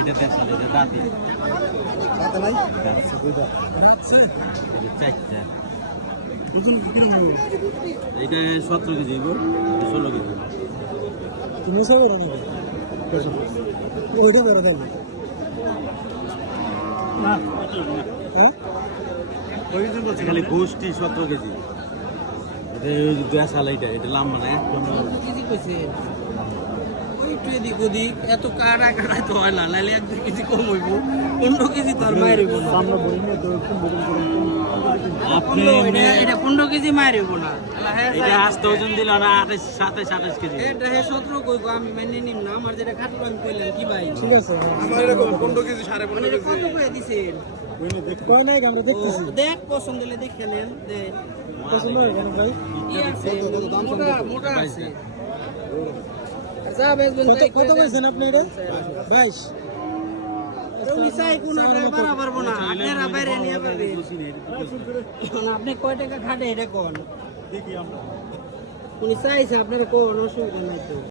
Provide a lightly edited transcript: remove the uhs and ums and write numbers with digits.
এটা দেড়শো এটা দাঁতি দাঁতে নাই দাঁতছে দুইটা এটা চারটা ওজন কিরকম হবে এটা 17 কেজি গো 16 কেজি তুমি সব বেরো নিবে ওইটা বেরো দেবে না হ্যাঁ ওই দিন বলছি খালি গোষ্ঠী 17 কেজি এটা দেশাল এটা লম্বা না 15 কেজি কইছে ওই একটু এদিক ওদিক এত কাটা কাটা তো হয় না নাহলে 1-2 কেজি কম হইব 15 কেজি তো আর মায়ের হইব না আমরা বলি না তো একটু বদল করুন আপনি এটা 15 কেজি মায়ের হইব না এটা আস্তে ওজন দিল না 27-28 কেজি এটা হে 17 কইবো আমি মেনে নিম না আমার যেটা খাটলো আমি কইলাম কি ভাই ঠিক আছে আমার এরকম 15 কেজি 15.5 এটা কেজি কত কইয়া দিছেন কয় নাই আমরা দেখতেছি দেখ পছন্দ হলে দেখে নেন দেখ পছন্দ হয় কেন ভাই কি আছে মোটা মোটা আছে আর যা বেচবেন কত তাই কত কইছেন আপনি এটা 22 তুমি চাই কোন বাড়া পারবো না আপনারা বাইরে নিয়ে পারবেন আপনি কয় টাকা খাটে এটা কোন দেখি আমরা উনি চাইছে আপনারা কোন অসুবিধা নাই তো